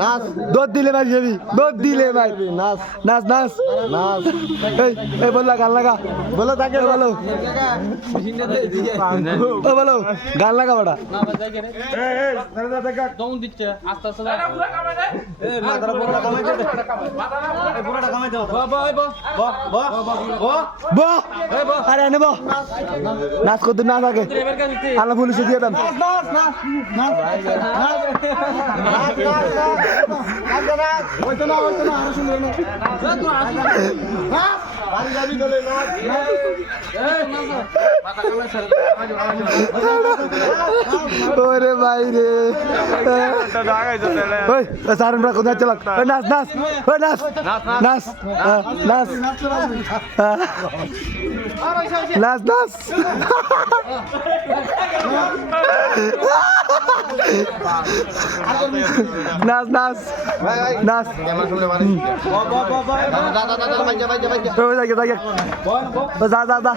নাচ দৌড় দিলে ভাই যাবি দৌড় দিলে ভাই নাচ নাচ নাচ নাচ এই বল গান লাগা বলো তাকে বলো ও বলো গান লাগা বড়া দম দিচ্ছে আস্তে আস্তে এই মাথাটা পুরোটা কামাই দে এই পুরোটা কামাই দাও বো আরে আনে বো নাচ করতে না লাগে আল্লাহ পুলিশে দিয়ে দেন নাচ নাচ নাচ নাচ ওইতো না আরো সুন্দর না নাচ বাড়ি যাবি চলে নাচ এই মাথা কামাই স্যার ওরে ভাই রে ওই সারনরা কোথায় চলক ওই নাচ নাচ ওই নাচ নাচ নাচ নাচ নাচ নাচ নাচ নাচ যা যা যা